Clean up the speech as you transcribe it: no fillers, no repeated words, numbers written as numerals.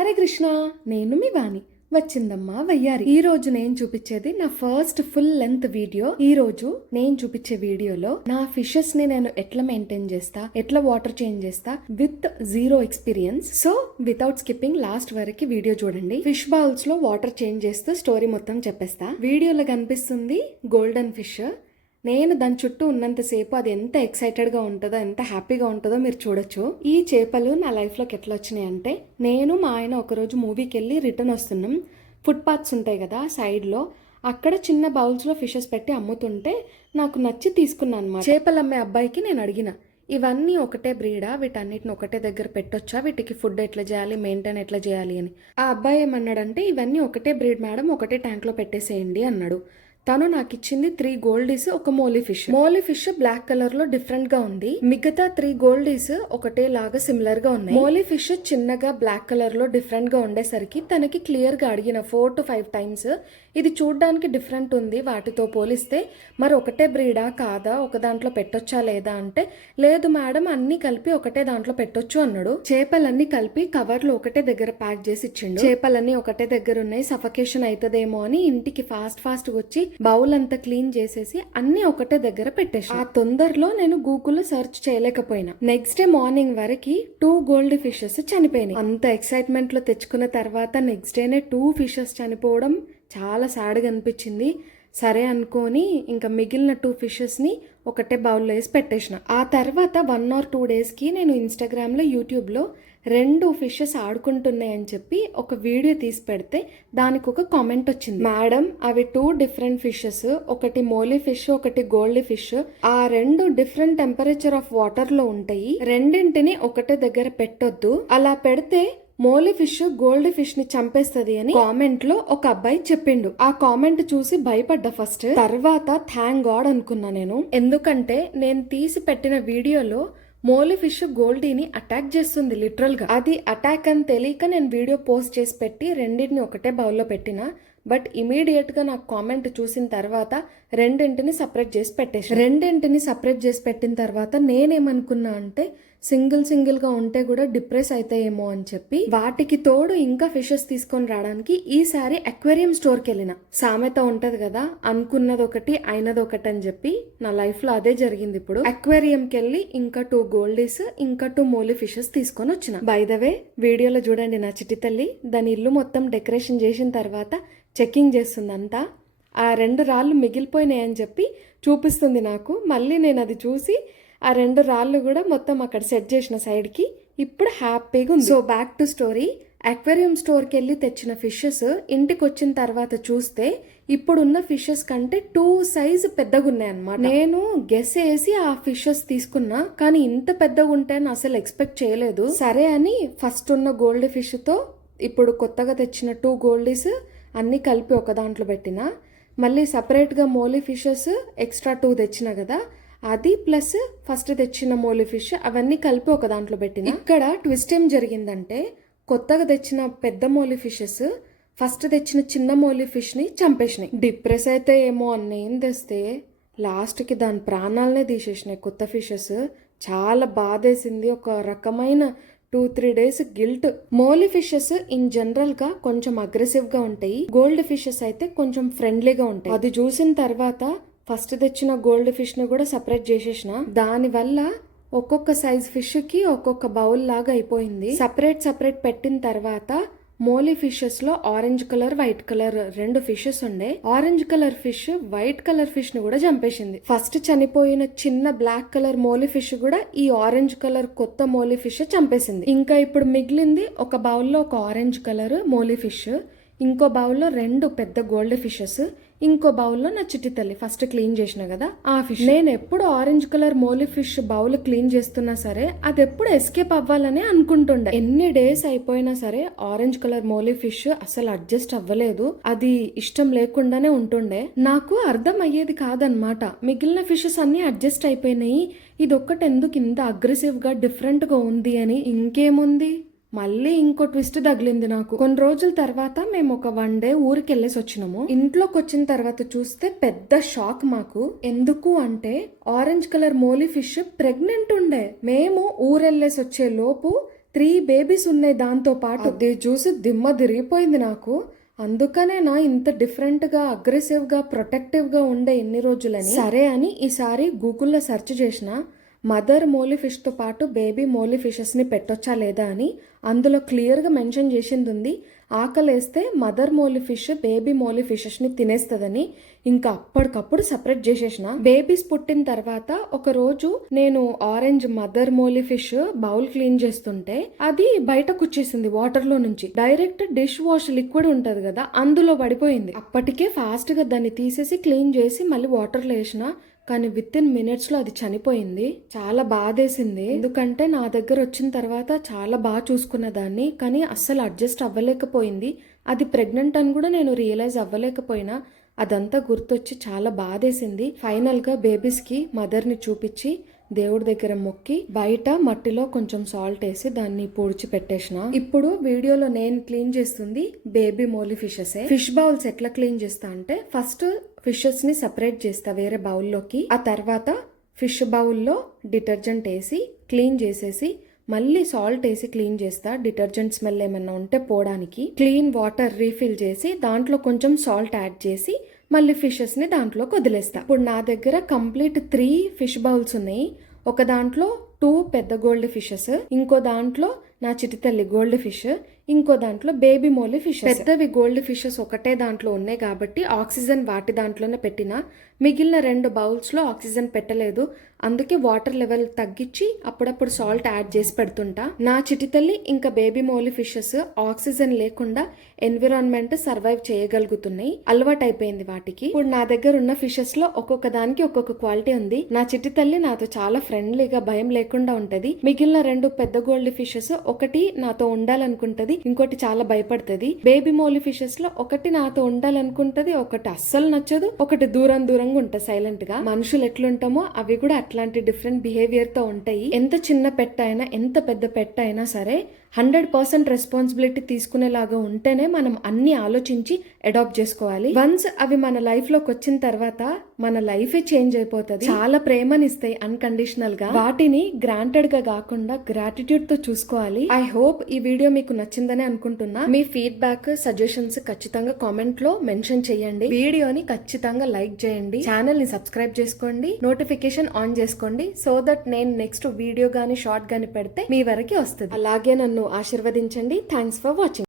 హరే కృష్ణ, నేను మీ వాణి. వచ్చిందమ్మా వయ్యారి. ఈ రోజు నేను చూపించేది నా ఫస్ట్ ఫుల్ లెంత్ వీడియో. ఈ రోజు నేను చూపించే వీడియోలో నా ఫిషెస్ ని నేను ఎట్లా మెయింటైన్ చేస్తా, ఎట్లా వాటర్ చేంజ్ చేస్తా with zero experience. So without skipping last వరకు వీడియో చూడండి. ఫిష్ బౌల్స్ లో వాటర్ చేంజ్ చేస్తూ స్టోరీ మొత్తం చెప్పేస్తా. వీడియోలో కనిపిస్తుంది గోల్డెన్ ఫిష్. నేను దాని చుట్టూ ఉన్నంతసేపు అది ఎంత ఎక్సైటెడ్గా ఉంటుందో, ఎంత హ్యాపీగా ఉంటుందో మీరు చూడొచ్చు. ఈ చేపలు నా లైఫ్లోకి ఎట్లా వచ్చినాయి అంటే, నేను మా ఆయన ఒకరోజు మూవీకి వెళ్ళి రిటర్న్ వస్తున్నాం. ఫుట్పాత్స్ ఉంటాయి కదా సైడ్లో, అక్కడ చిన్న బౌల్స్లో ఫిషెస్ పెట్టి అమ్ముతుంటే నాకు నచ్చి తీసుకున్నాను అన్నమాట. చేపలు అమ్మే అబ్బాయికి నేను అడిగిన, ఇవన్నీ ఒకటే బ్రీడా, వీటన్నిటిని ఒకటే దగ్గర పెట్టొచ్చా, వీటికి ఫుడ్ ఎట్లా చేయాలి, మెయింటైన్ ఎట్లా చేయాలి అని. ఆ అబ్బాయి ఏమన్నాడంటే, ఇవన్నీ ఒకటే బ్రీడ్ మేడం, ఒకటే ట్యాంక్లో పెట్టేసేయండి అన్నాడు. తను నాకు ఇచ్చింది 3 గోల్డీస్, ఒక molly fish. Molly fish black colour లో డిఫరెంట్ గా ఉంది. మిగతా 3 గోల్డీస్ ఒకటే లాగా సిమిలర్ గా ఉన్నాయి. మోలీ ఫిష్ చిన్నగా బ్లాక్ కలర్ లో డిఫరెంట్ గా ఉండేసరికి తనకి క్లియర్ గా అడిగిన 4 to 5 టైమ్స్, ఇది చూడడానికి డిఫరెంట్ ఉంది వాటితో పోలిస్తే, మరి ఒకటే బ్రీడా కాదా, ఒక దాంట్లో పెట్టొచ్చా లేదా అంటే, లేదు మేడం అన్ని కలిపి ఒకటే దాంట్లో పెట్టొచ్చు అన్నాడు. చేపలన్నీ కలిపి కవర్ లో ఒకటే దగ్గర ప్యాక్ చేసి ఇచ్చిండు. చేపలన్నీ ఒకటే దగ్గర ఉన్నాయి, సఫకేషన్ అవుతుందేమో అని ఇంటికి ఫాస్ట్ ఫాస్ట్ వచ్చి బౌల్ అంతా క్లీన్ చేసేసి అన్ని ఒకటే దగ్గర పెట్టేసి, ఆ తొందరలో నేను గూగుల్లో సెర్చ్ చేయలేకపోయినా. నెక్స్ట్ డే మార్నింగ్ వరకు 2 గోల్డ్ ఫిషెస్ చనిపోయినాయి. అంత ఎక్సైట్మెంట్ లో తెచ్చుకున్న తర్వాత నెక్స్ట్ డేనే 2 ఫిషెస్ చనిపోవడం చాలా సాడ్గా అనిపించింది. సరే అనుకొని ఇంకా మిగిలిన 2 ఫిషెస్ ని ఒకటే బౌల్లో వేసి పెట్టేసిన. ఆ తర్వాత 1 or 2 డేస్కి నేను ఇన్స్టాగ్రామ్లో, యూట్యూబ్లో 2 ఫిషెస్ ఆడుకుంటున్నాయని చెప్పి ఒక వీడియో తీసి పెడితే దానికి ఒక కామెంట్ వచ్చింది. మేడం అవి 2 డిఫరెంట్ ఫిషెస్, ఒకటి మోలీ ఫిష్, ఒకటి గోల్డ్ ఫిష్. ఆ 2 డిఫరెంట్ టెంపరేచర్ ఆఫ్ వాటర్ లో ఉంటాయి, రెండింటిని ఒకటే దగ్గర పెట్టొద్దు, అలా పెడితే మోలీ ఫిష్ గోల్డ్ ఫిష్ ని చంపేస్తుంది అని కామెంట్ లో ఒక అబ్బాయి చెప్పిండు. ఆ కామెంట్ చూసి భయపడ్డా ఫస్ట్, తర్వాత థ్యాంక్ గాడ్ అనుకున్నా నేను. ఎందుకంటే నేను తీసి పెట్టిన వీడియోలో మోలీ ఫిష్ గోల్డీని అటాక్ చేస్తుంది లిటరల్ గా. అది అటాక్ అని తెలియక నేను వీడియో పోస్ట్ చేసి పెట్టి రెండింటిని ఒకటే బౌల్లో పెట్టిన. బట్ ఇమీడియట్ గా నాకు కామెంట్ చూసిన తర్వాత రెండింటిని సపరేట్ చేసి పెట్టేసి, రెండింటిని సపరేట్ చేసి పెట్టిన తర్వాత నేనేమనుకున్నా అంటే, సింగిల్ గా ఉంటే కూడా డిప్రెస్ అవుతాయేమో అని చెప్పి, వాటికి తోడు ఇంకా ఫిషెస్ తీసుకొని రావడానికి ఈసారి అక్వేరియం స్టోర్కి వెళ్ళిన. సామెత ఉంటది కదా, అనుకున్నది ఒకటి అయినది ఒకటి అని చెప్పి, నా లైఫ్ లో అదే జరిగింది. ఇప్పుడు అక్వేరియంకి వెళ్ళి ఇంకా 2 గోల్డీస్, ఇంకా 2 మోలీ ఫిషెస్ తీసుకొని వచ్చిన. బై ద వే వీడియోలో చూడండి నా చిట్టి తల్లి దాని ఇల్లు మొత్తం డెకరేషన్ చేసిన తర్వాత చెక్కింగ్ చేస్తుంది అంతా. ఆ 2 రాళ్ళు మిగిలిపోయినాయని చెప్పి చూపిస్తుంది నాకు. మళ్ళీ నేను అది చూసి ఆ 2 రాళ్ళు కూడా మొత్తం అక్కడ సెట్ చేసిన సైడ్కి. ఇప్పుడు హ్యాపీగా ఉంది. So back to story. Aquarium స్టోర్కి వెళ్ళి తెచ్చిన ఫిషెస్ ఇంటికి వచ్చిన తర్వాత చూస్తే ఇప్పుడున్న ఫిషెస్ కంటే 2 సైజ్ పెద్దగా ఉన్నాయి అన్నమాట. నేను గెస్ వేసి ఆ ఫిషెస్ తీసుకున్నా, కానీ ఇంత పెద్దగా ఉంటాయని అసలు ఎక్స్పెక్ట్ చేయలేదు. సరే అని ఫస్ట్ ఉన్న గోల్డ్ ఫిష్ తో ఇప్పుడు కొత్తగా తెచ్చిన 2 గోల్డీస్ అన్ని కలిపి ఒక దాంట్లో పెట్టిన. మళ్ళీ సపరేట్గా మోలీ ఫిషెస్ ఎక్స్ట్రా 2 తెచ్చిన కదా, అది ప్లస్ ఫస్ట్ తెచ్చిన మోలీ ఫిష్, అవన్నీ కలిపి ఒక దాంట్లో పెట్టిన. ఇక్కడ ట్విస్ట్ ఏం జరిగిందంటే, కొత్తగా తెచ్చిన పెద్ద మోలీ ఫిషెస్ ఫస్ట్ తెచ్చిన చిన్న మోలీ ఫిష్ ని చంపేసినాయి. డిప్రెస్ అయితే ఏమో అని ఏం తెస్తే లాస్ట్కి దాని ప్రాణాలనే తీసేసినాయి కొత్త ఫిషెస్. చాలా బాధేసింది. ఒక రకమైన 2-3 days guilt. Molly fishes in general గా కొంచెం అగ్రెసివ్ గా ఉంటాయి, గోల్డ్ ఫిషెస్ అయితే కొంచెం ఫ్రెండ్లీగా ఉంటాయి. అది చూసిన తర్వాత ఫస్ట్ తెచ్చిన గోల్డ్ ఫిష్ ని కూడా సపరేట్ చేసేసిన. దాని వల్ల ఒక్కొక్క సైజ్ ఫిష్ కి ఒక్కొక్క బౌల్ లాగా అయిపోయింది. సపరేట్ పెట్టిన తర్వాత మోలీ ఫిషెస్ లో orange colour, white colour 2 fishes ఉండే. Orange colour fish white colour fish ని కూడా చంపేసింది. ఫస్ట్ చనిపోయిన చిన్న బ్లాక్ కలర్ మోలీ ఫిష్ కూడా ఈ ఆరెంజ్ కలర్ కొత్త మోలీ ఫిష్ చంపేసింది. ఇంకా ఇప్పుడు మిగిలింది ఒక బౌల్లో ఒక ఆరెంజ్ కలర్ మోలీ ఫిష్, ఇంకో బౌల్లో 2 పెద్ద గోల్డ్ ఫిషెస్, ఇంకో బౌల్లో నా చిట్టి తల్లి ఫస్ట్ క్లీన్ చేసిన కదా ఆ ఫిష్. నేను ఎప్పుడు orange colour molly fish bowl clean చేస్తున్నా సరే అది ఎప్పుడు ఎస్కేప్ అవ్వాలని అనుకుంటుండే. ఎన్ని డేస్ అయిపోయినా సరే ఆరెంజ్ కలర్ మోలీ ఫిష్ అసలు అడ్జస్ట్ అవ్వలేదు. అది ఇష్టం లేకుండానే ఉంటుండే. నాకు అర్థం అయ్యేది కాదనమాట. మిగిలిన ఫిషెస్ అన్ని అడ్జస్ట్ అయిపోయినాయి, ఇది ఒక్కటి ఎందుకు ఇంత అగ్రెసివ్ గా డిఫరెంట్ గా ఉంది అని. ఇంకేముంది, మళ్ళీ ఇంకో ట్విస్ట్ తగిలింది నాకు. కొన్ని రోజుల తర్వాత మేము ఒక 1 డే ఊరికి వెళ్ళేసి వచ్చినాము. ఇంట్లోకి వచ్చిన తర్వాత చూస్తే పెద్ద షాక్ మాకు. ఎందుకు అంటే orange colour molly fish pregnant ఉండే. మేము ఊరెళ్ళేసి వచ్చే లోపు 3 బేబీస్ ఉన్నాయి దాంతో పాటు. అది చూసి దిమ్మ తిరిగిపోయింది నాకు. అందుకనే నా ఇంత డిఫరెంట్ గా అగ్రెసివ్ గా ప్రొటెక్టివ్ గా ఉండే ఎన్ని రోజులని. సరే అని ఈసారి గూగుల్లో సెర్చ్ చేసిన మదర్ మోలీ ఫిష్ తో పాటు బేబీ మోలీ ఫిషెస్ ని పెట్టొచ్చా లేదా అని. అందులో క్లియర్ గా మెన్షన్ చేసింది ఉంది, ఆకలేస్తే mother molly fish baby molly fishes ని తినేస్తదని. ఇంకా అప్పటికప్పుడు సపరేట్ చేసేసిన. బేబీస్ పుట్టిన తర్వాత ఒక రోజు నేను orange mother molly fish bowl clean చేస్తుంటే అది బయటకు వచ్చేసింది వాటర్ లో నుంచి. డైరెక్ట్ డిష్ వాష్ లిక్విడ్ ఉంటది కదా, అందులో పడిపోయింది. అప్పటికే ఫాస్ట్ గా దాన్ని తీసేసి క్లీన్ చేసి మళ్ళీ వాటర్ లో వేసిన. కానీ విత్ ఇన్ మినిట్స్ లో అది చనిపోయింది. చాలా బాధేసింది, ఎందుకంటే నా దగ్గర వచ్చిన తర్వాత చాలా బాగా చూసుకున్న దాన్ని, కానీ అస్సలు అడ్జస్ట్ అవ్వలేకపోయింది. అది ప్రెగ్నెంట్ అని కూడా నేను రియలైజ్ అవ్వలేకపోయినా. అదంతా గుర్తొచ్చి చాలా బాధేసింది. ఫైనల్ గా బేబీస్ కి మదర్ ని చూపించి దేవుడి దగ్గర మొక్కి బయట మట్టిలో కొంచెం సాల్ట్ వేసి దాన్ని పూడ్చి పెట్టేసిన. ఇప్పుడు వీడియోలో నేను క్లీన్ చేస్తుంది baby molly fishes. Fish bowls ఎట్లా క్లీన్ చేస్తా అంటే, ఫస్ట్ ఫిషెస్ ని సెపరేట్ చేస్తా వేరే బౌల్లోకి. ఆ తర్వాత ఫిష్ బౌల్లో డిటర్జెంట్ వేసి క్లీన్ చేసేసి మళ్ళీ సాల్ట్ వేసి క్లీన్ చేస్తా. డిటర్జెంట్ స్మెల్ ఏమన్నా ఉంటే పోవడానికి. క్లీన్ వాటర్ రీఫిల్ చేసి దాంట్లో కొంచెం సాల్ట్ యాడ్ చేసి మళ్ళీ ఫిషెస్ ని దాంట్లోకి వదిలేస్తా. ఇప్పుడు నా దగ్గర కంప్లీట్ 3 ఫిష్ బౌల్స్ ఉన్నాయి. ఒక దాంట్లో 2 పెద్ద గోల్డ్ ఫిషెస్, ఇంకో దాంట్లో నా చిటితల్లి గోల్డ్ ఫిష్, ఇంకో దాంట్లో బేబీ మోలీ ఫిష్. పెద్దవి గోల్డ్ ఫిషెస్ ఒకటే దాంట్లో ఉన్నాయి కాబట్టి ఆక్సిజన్ వాటి దాంట్లోనే పెట్టినా. మిగిలిన 2 బౌల్స్ లో ఆక్సిజన్ పెట్టలేదు, అందుకే వాటర్ లెవెల్ తగ్గించి అప్పుడప్పుడు సాల్ట్ యాడ్ చేసి పెడుతుంటా. నా చిటితల్లి ఇంకా బేబీ మోలీ ఫిషెస్ ఆక్సిజన్ లేకుండా ఎన్విరాన్మెంట్ సర్వైవ్ చేయగలుగుతున్నాయి, అలవాటైపోయింది వాటికి. ఇప్పుడు నా దగ్గర ఉన్న ఫిషెస్ లో ఒక్కొక్క దానికి ఒక్కొక్క క్వాలిటీ ఉంది. నా చిటితల్లి నాతో చాలా ఫ్రెండ్లీగా భయం లేకుండా ఉంటది. మిగిలిన 2 పెద్ద గోల్డ్ ఫిషెస్, ఒకటి నాతో ఉండాలనుకుంటది, ఇంకోటి చాలా భయపడుతుంది. బేబీ మోలీ ఫిషెస్ లో ఒకటి నాతో ఉండాలనుకుంటది, ఒకటి అస్సలు నచ్చదు, ఒకటి దూరం దూరంగా ఉంటుంది సైలెంట్ గా. మనుషులు ఎట్లుంటామో అవి కూడా అట్లాంటి డిఫరెంట్ బిహేవియర్ తో ఉంటాయి. ఎంత చిన్న పెట్ అయినా ఎంత పెద్ద పెట్ అయినా సరే 100% రెస్పాన్సిబిలిటీ తీసుకునేలాగా ఉంటేనే మనం అన్ని ఆలోచించి అడాప్ట్ చేసుకోవాలి. వన్స్ అవి మన లైఫ్ లోకి వచ్చిన తర్వాత మన లైఫే చేంజ్ అయిపోతుంది. చాలా ప్రేమనిస్తాయి అన్కండిషనల్ గా. వాటిని గ్రాంటెడ్ గా కాకుండా గ్రాటిట్యూడ్ తో చూసుకోవాలి. ఐ హోప్ ఈ వీడియో మీకు నచ్చిందని అనుకుంటున్నా. మీ ఫీడ్బ్యాక్ సజెషన్స్ ఖచ్చితంగా కామెంట్ లో మెన్షన్ చేయండి. వీడియోని ఖచ్చితంగా లైక్ చేయండి, ఛానల్ ని సబ్స్క్రైబ్ చేసుకోండి, నోటిఫికేషన్ ఆన్ చేసుకోండి, సో దట్ నేను నెక్స్ట్ వీడియో గానీ షార్ట్ గానీ పెడితే మీ వరకు వస్తుంది. అలాగే నన్ను ఆశీర్వదించండి. Thanks for watching.